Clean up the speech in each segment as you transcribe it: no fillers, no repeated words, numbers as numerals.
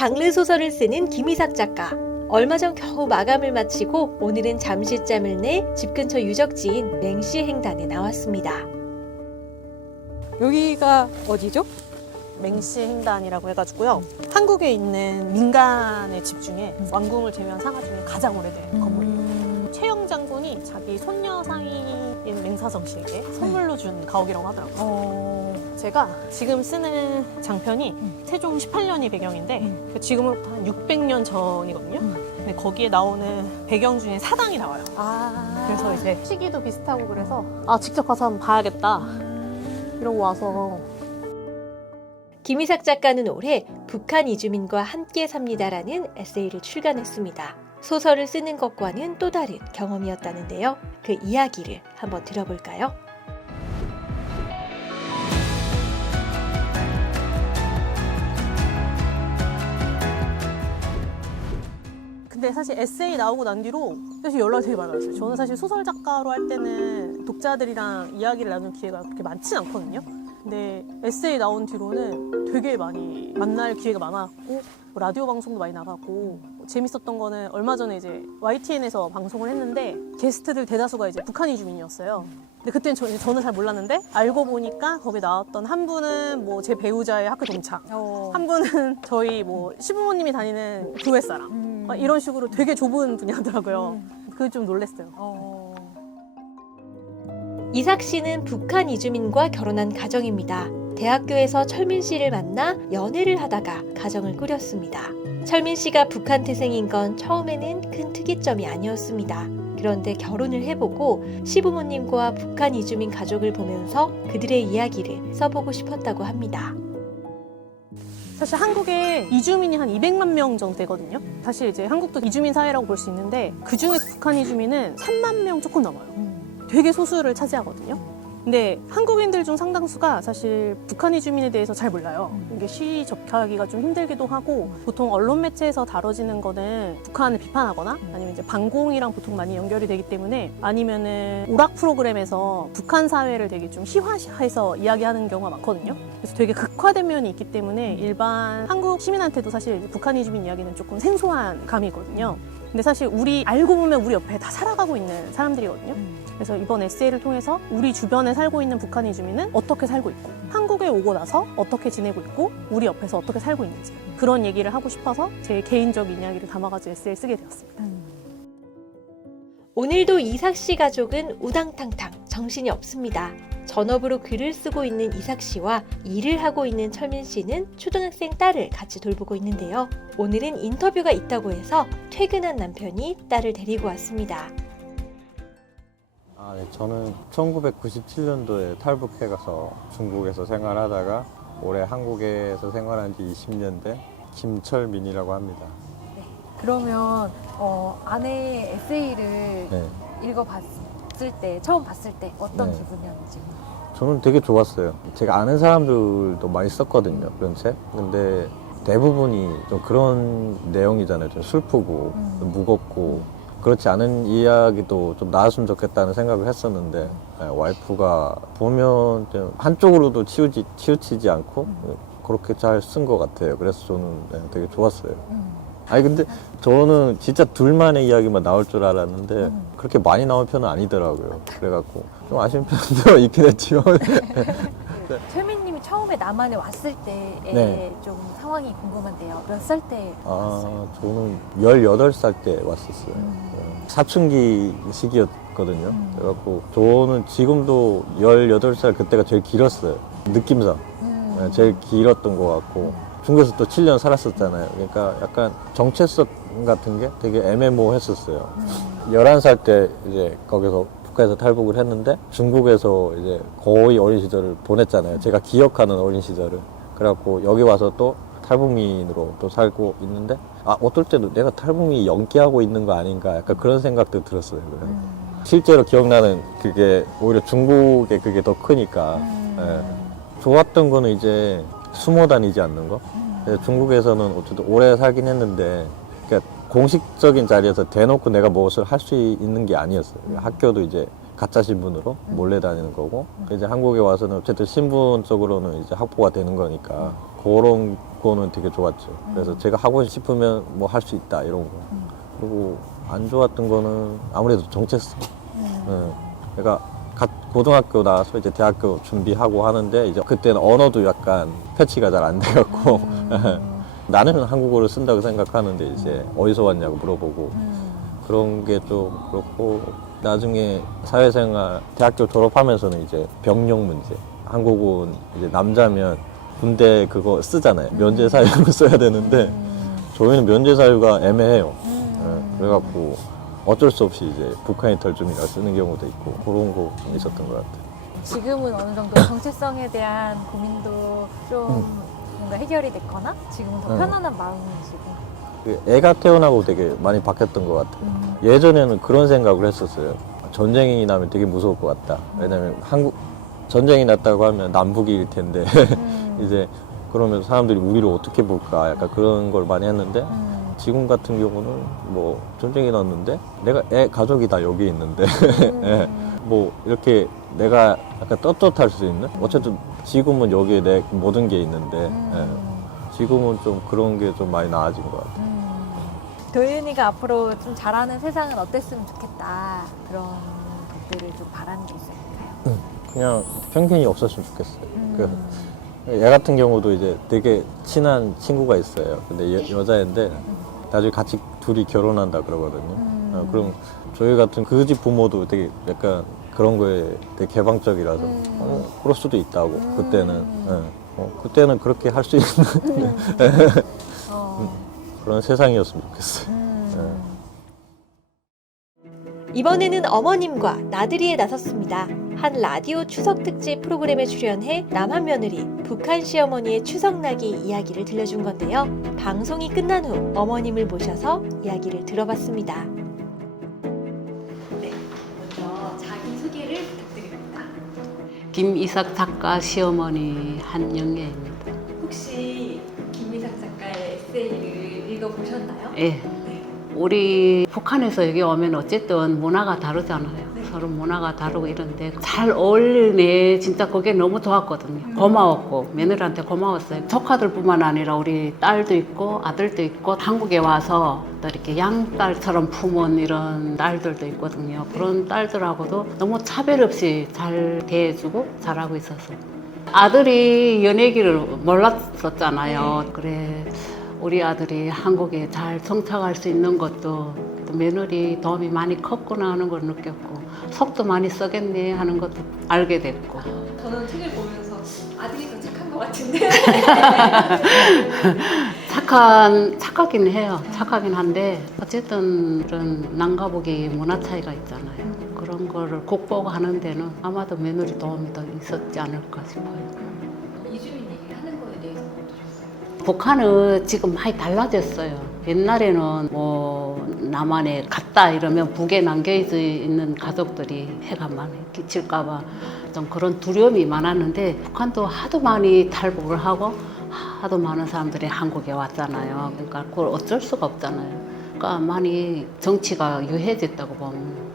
장르 소설을 쓰는 김이삭 작가. 얼마 전 겨우 마감을 마치고 오늘은 잠시짬을 내 집 근처 유적지인 맹시 횡단에 나왔습니다. 여기가 어디죠? 맹시 횡단이라고 해가지고요. 한국에 있는 민간의 집 중에 왕궁을 제외한 상하 중에 가장 오래된 건물이에요. 최영 장군이 자기 손녀 사이인 맹사성 씨에게 선물로 준 가옥이라고 하더라고요. 제가 지금 쓰는 장편이 세종 18년이 배경인데 지금으로부터 한 600년 전이거든요. 근데 거기에 나오는 배경 중에 사당이 나와요. 그래서 이제 시기도 비슷하고 그래서 직접 가서 한번 봐야겠다 이러고 와서. 김이삭 작가는 올해 북한 이주민과 함께 삽니다라는 에세이를 출간했습니다. 소설을 쓰는 것과는 또 다른 경험이었다는데요. 그 이야기를 한번 들어볼까요? 근데 사실 에세이 나오고 난 뒤로 사실 연락이 되게 많이 왔어요. 저는 사실 소설 작가로 할 때는 독자들이랑 이야기를 나눌 기회가 그렇게 많진 않거든요. 근데 에세이 나온 뒤로는 되게 많이 만날 기회가 많았고 라디오 방송도 많이 나가고 재밌었던 거는 얼마 전에 이제 YTN에서 방송을 했는데 게스트들 대다수가 이제 북한 이주민이었어요. 근데 그때는 저는 잘 몰랐는데 알고 보니까 거기 나왔던 한 분은 뭐 제 배우자의 학교 동창, 한 분은 저희 뭐 시부모님이 다니는 교회 사람, 이런 식으로 되게 좁은 분야더라고요. 그게 좀 놀랐어요. 이삭 씨는 북한 이주민과 결혼한 가정입니다. 대학교에서 철민 씨를 만나 연애를 하다가 가정을 꾸렸습니다. 철민 씨가 북한 태생인 건 처음에는 큰 특이점이 아니었습니다. 그런데 결혼을 해보고 시부모님과 북한 이주민 가족을 보면서 그들의 이야기를 써보고 싶었다고 합니다. 사실 한국에 이주민이 한 200만 명 정도 되거든요. 사실 이제 한국도 이주민 사회라고 볼 수 있는데 그중에 북한 이주민은 3만 명 조금 넘어요. 되게 소수를 차지하거든요. 근데 한국인들 중 상당수가 사실 북한 이주민에 대해서 잘 몰라요. 이게 시의 접하기가 좀 힘들기도 하고 보통 언론 매체에서 다뤄지는 거는 북한을 비판하거나 아니면 이제 반공이랑 보통 많이 연결이 되기 때문에 아니면은 오락 프로그램에서 북한 사회를 되게 좀 희화해서 이야기하는 경우가 많거든요. 그래서 되게 극화된 면이 있기 때문에 일반 한국 시민한테도 사실 북한 이주민 이야기는 조금 생소한 감이거든요. 근데 사실 알고 보면 우리 옆에 다 살아가고 있는 사람들이거든요. 그래서 이번 에세이를 통해서 우리 주변에 살고 있는 북한 이주민은 어떻게 살고 있고 한국에 오고 나서 어떻게 지내고 있고 우리 옆에서 어떻게 살고 있는지 그런 얘기를 하고 싶어서 제 개인적인 이야기를 담아가지고 에세이를 쓰게 되었습니다. 오늘도 이삭 씨 가족은 우당탕탕 정신이 없습니다. 전업으로 글을 쓰고 있는 이삭 씨와 일을 하고 있는 철민 씨는 초등학생 딸을 같이 돌보고 있는데요. 오늘은 인터뷰가 있다고 해서 퇴근한 남편이 딸을 데리고 왔습니다. 네, 저는 1997년도에 탈북해가서 중국에서 생활하다가 올해 한국에서 생활한 지 20년 된 김철민이라고 합니다. 네. 그러면 아내의 에세이를 읽어봤을 때, 처음 봤을 때 어떤 기분이었는지? 저는 되게 좋았어요. 제가 아는 사람들도 많이 썼거든요, 그런 책. 근데 대부분이 좀 그런 내용이잖아요. 좀 슬프고 좀 무겁고 그렇지 않은 이야기도 좀 나왔으면 좋겠다는 생각을 했었는데 와이프가 보면 좀 한쪽으로도 치우치지 않고 그렇게 잘 쓴 것 같아요. 그래서 저는 되게 좋았어요. 아니 근데 저는 진짜 둘만의 이야기만 나올 줄 알았는데 그렇게 많이 나온 편은 아니더라고요. 그래갖고 좀 아쉬운 편도 있긴 했지요. 철민님이 처음에 남한에 왔을 때의 좀 상황이 궁금한데요. 몇 살 때 왔어요? 저는 18살 때 왔었어요. 사춘기 시기였거든요. 그래갖고 저는 지금도 18살 그때가 제일 길었어요. 느낌상. 제일 길었던 것 같고 중국에서 또 7년 살았었잖아요. 그러니까 약간 정체성 같은 게 되게 애매모호했었어요. 11살 때 이제 거기서 북한에서 탈북을 했는데 중국에서 이제 거의 어린 시절을 보냈잖아요. 제가 기억하는 어린 시절을. 그래갖고 여기 와서 또 탈북민으로 또 살고 있는데 어떨 때도 내가 탈북민이 연기하고 있는 거 아닌가 약간 그런 생각도 들었어요. 실제로 기억나는 그게 오히려 중국에 그게 더 크니까 좋았던 거는 이제 숨어 다니지 않는 거. 중국에서는 어쨌든 오래 살긴 했는데 그러니까 공식적인 자리에서 대놓고 내가 무엇을 할 수 있는 게 아니었어요. 학교도 이제 가짜 신분으로 몰래 다니는 거고 이제 한국에 와서는 어쨌든 신분적으로는 이제 확보가 되는 거니까 그런 거는 되게 좋았죠. 그래서 제가 하고 싶으면 뭐 할 수 있다 이런 거. 그리고 안 좋았던 거는 아무래도 정체성. 그러니까 고등학교 나와서 이제 대학교 준비하고 하는데 이제 그때는 언어도 약간 패치가 잘 안 돼갖고 나는 한국어를 쓴다고 생각하는데 이제 어디서 왔냐고 물어보고 그런 게 좀 그렇고 나중에 사회생활 대학교 졸업하면서는 이제 병력 문제. 한국은 이제 남자면 군대 그거 쓰잖아요. 면제 사유로 써야 되는데 저희는 면제 사유가 애매해요. 그래갖고 어쩔 수 없이 이제 북한이 털줌이라 쓰는 경우도 있고 그런 거 좀 있었던 것 같아요. 지금은 어느 정도 정체성에 대한 고민도 좀 뭔가 해결이 됐거나 지금은 더 편안한 마음이시고. 그 애가 태어나고 되게 많이 바뀌었던 것 같아요. 예전에는 그런 생각을 했었어요. 전쟁이 나면 되게 무서울 것 같다. 왜냐면 전쟁이 났다고 하면 남북일 텐데 이제 그러면 사람들이 우리를 어떻게 볼까 약간 그런 걸 많이 했는데 지금 같은 경우는 뭐 전쟁이 났는데 내가 가족이 다 여기 있는데 예, 뭐 이렇게 내가 약간 떳떳할 수 있는 어쨌든 지금은 여기에 내 모든 게 있는데 예, 지금은 좀 그런 게 좀 많이 나아진 것 같아요. 도윤이가 앞으로 좀 잘하는 세상은 어땠으면 좋겠다 그런 것들을 좀 바라는 게 있을까요? 그냥 편견이 없었으면 좋겠어요. 얘 같은 경우도 이제 되게 친한 친구가 있어요. 근데 여자애인데 나중에 같이 둘이 결혼한다 그러거든요. 그럼 저희 같은 그 집 부모도 되게 약간 그런 거에 되게 개방적이라서 그럴 수도 있다고 그때는 그때는 그렇게 할 수 있는 그런 세상이었으면 좋겠어요. 이번에는 어머님과 나들이에 나섰습니다. 한 라디오 추석 특집 프로그램에 출연해 남한 며느리 북한 시어머니의 추석나기 이야기를 들려준 건데요. 방송이 끝난 후 어머님을 모셔서 이야기를 들어봤습니다. 네, 먼저 자기 소개를 부탁드립니다. 김이삭 작가 시어머니 한영애입니다. 혹시 김이삭 작가의 에세이를 읽어보셨나요? 예. 우리 북한에서 여기 오면 어쨌든 문화가 다르잖아요. 서로 문화가 다르고 이런데 잘 어울리네. 진짜 그게 너무 좋았거든요. 고마웠고 며느리한테 고마웠어요. 조카들뿐만 아니라 우리 딸도 있고 아들도 있고 한국에 와서 또 이렇게 양딸처럼 품은 이런 딸들도 있거든요. 그런 딸들하고도 너무 차별 없이 잘 대해주고 잘하고 있어서 아들이 연예기를 몰랐었잖아요. 그래 우리 아들이 한국에 잘 정착할 수 있는 것도 또 며느리 도움이 많이 컸구나 하는 걸 느꼈고 속도 많이 써겠네 하는 것도 알게 됐고. 저는 책을 보면서 아들이 더 착한 것 같은데. 착하긴 해요. 착하긴 한데 어쨌든 그런 남과북이 문화 차이가 있잖아요. 그런 거를 극복하는 데는 아마도 며느리 도움이 더 있었지 않을까 싶어요. 이주민 얘기하는 거에 대해서 어떠셨어요? 북한은 지금 많이 달라졌어요. 옛날에는 뭐 남한에 갔다 이러면 북에 남겨 있는 가족들이 해가 많이 끼칠까봐 좀 그런 두려움이 많았는데 북한도 하도 많이 탈북을 하고 하도 많은 사람들이 한국에 왔잖아요. 그러니까 그걸 어쩔 수가 없잖아요. 그러니까 많이 정치가 유해졌다고 보면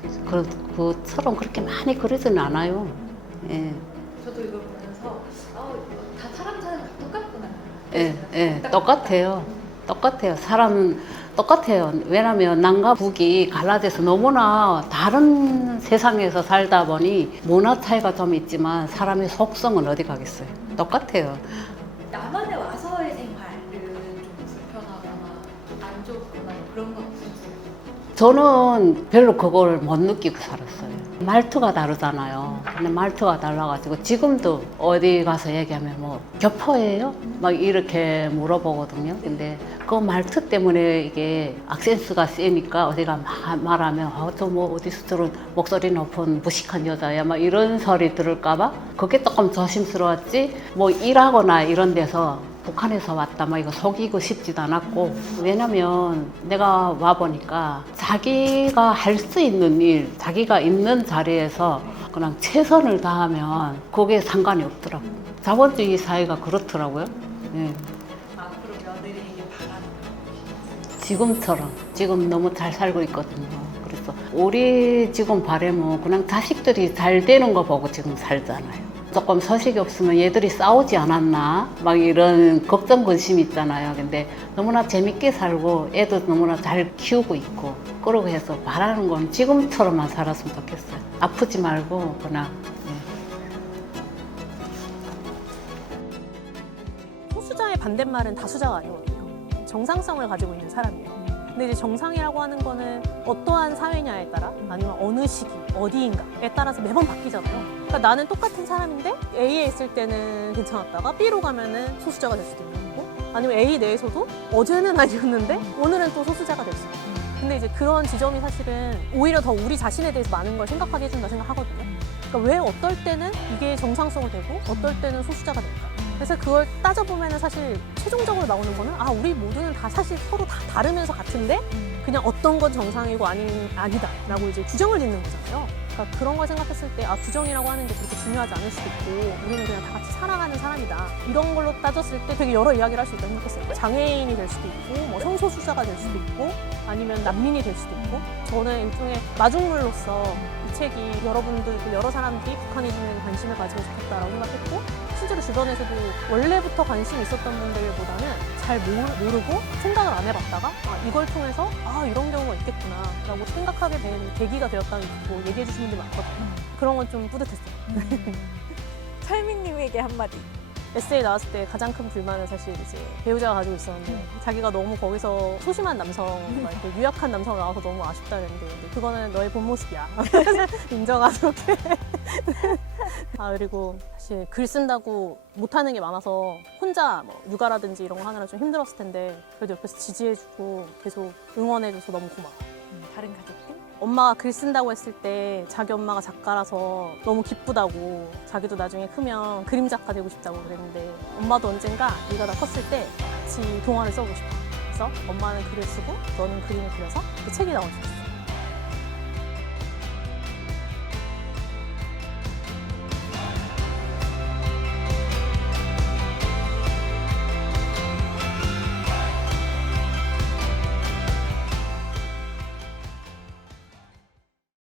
그처럼 그렇게 많이 그러지는 않아요. 예. 저도 이걸 보면서 다 사람 사는 거 똑같구나. 예, 똑같아요. 사람 똑같아요. 왜냐하면 남과 북이 갈라져서 너무나 다른 세상에서 살다 보니 문화 차이가 좀 있지만 사람의 속성은 어디 가겠어요. 똑같아요. 남한에 와서의 생활은 좀 불편하거나 안 좋거나 그런 건 없었어요? 저는 별로 그걸 못 느끼고 살았어요. 말투가 다르잖아요. 근데 말투가 달라가지고 지금도 어디 가서 얘기하면 뭐 교포예요? 막 이렇게 물어보거든요. 근데 그 말투 때문에 이게 악센스가 세니까 어디가 말하면 저 뭐 어디서 저런 목소리 높은 무식한 여자야 막 이런 소리 들을까봐 그게 조금 조심스러웠지 뭐 일하거나 이런 데서 북한에서 왔다 막 이거 속이고 싶지도 않았고 왜냐면 내가 와보니까 자기가 할 수 있는 일 자기가 있는 자리에서 그냥 최선을 다하면 그게 상관이 없더라고. 자본주의 사회가 그렇더라고요. 예. 앞으로 며느리에게 바라는 지금처럼 지금 너무 잘 살고 있거든요. 그래서 우리 지금 바람은 그냥 자식들이 잘 되는 거 보고 지금 살잖아요. 조금 소식이 없으면 얘들이 싸우지 않았나? 막 이런 걱정, 근심이 있잖아요. 근데 너무나 재밌게 살고 애도 너무나 잘 키우고 있고 그러고 해서 바라는 건 지금처럼만 살았으면 좋겠어요. 아프지 말고 그냥. 소수자의 반대말은 다수자가 아니거든요. 정상성을 가지고 있는 사람이에요. 근데 이제 정상이라고 하는 거는 어떠한 사회냐에 따라 아니면 어느 시기, 어디인가에 따라서 매번 바뀌잖아요. 그러니까 나는 똑같은 사람인데 A에 있을 때는 괜찮았다가 B로 가면은 소수자가 될 수도 있는 거고 아니면 A 내에서도 어제는 아니었는데 오늘은 또 소수자가 될 수도 있고 근데 이제 그런 지점이 사실은 오히려 더 우리 자신에 대해서 많은 걸 생각하게 해준다 생각하거든요. 그러니까 왜 어떨 때는 이게 정상성이 되고 어떨 때는 소수자가 될까? 그래서 그걸 따져보면 사실 최종적으로 나오는 거는 아 우리 모두는 다 사실 서로 다 다르면서 같은데 그냥 어떤 건 정상이고 아니다 라고 이제 규정을 짓는 거잖아요. 그러니까 그런 걸 생각했을 때 아 규정이라고 하는 게 그렇게 중요하지 않을 수도 있고 우리는 그냥 다 같이 살아가는 사람이다 이런 걸로 따졌을 때 되게 여러 이야기를 할 수 있다고 생각했어요. 장애인이 될 수도 있고 뭐 성소수자가 될 수도 있고 아니면 난민이 될 수도 있고 저는 일종의 마중물로서 이 책이 여러분들 여러 사람들이 북한이즘에 관심을 가지고 싶었다라고 생각했고 실제로 주변에서도 원래부터 관심이 있었던 분들보다는 잘 모르고 생각을 안 해봤다가 아, 이걸 통해서 아 이런 경우가 있겠구나 라고 생각하게 된 계기가 되었다고 얘기해 주시는 분들이 많거든요. 그런 건 좀 뿌듯했어요. 철민님에게 한마디. 에세이 나왔을 때 가장 큰 불만은 사실 이제 배우자가 가지고 있었는데 자기가 너무 거기서 소심한 남성, 막 이렇게 유약한 남성으로 나와서 너무 아쉽다 그랬는데 근데 그거는 너의 본 모습이야. 인정하도록 해. 아 그리고 사실 글 쓴다고 못하는 게 많아서 혼자 뭐 육아라든지 이런 거 하느라 좀 힘들었을 텐데 그래도 옆에서 지지해주고 계속 응원해줘서 너무 고마워. 다른 가족들? 엄마가 글 쓴다고 했을 때 자기 엄마가 작가라서 너무 기쁘다고 자기도 나중에 크면 그림 작가 되고 싶다고 그랬는데 엄마도 언젠가 네가 다 컸을 때 같이 동화를 써보고 싶어. 그래서 엄마는 글을 쓰고 너는 그림을 그려서 그 책이 나오면 좋겠어.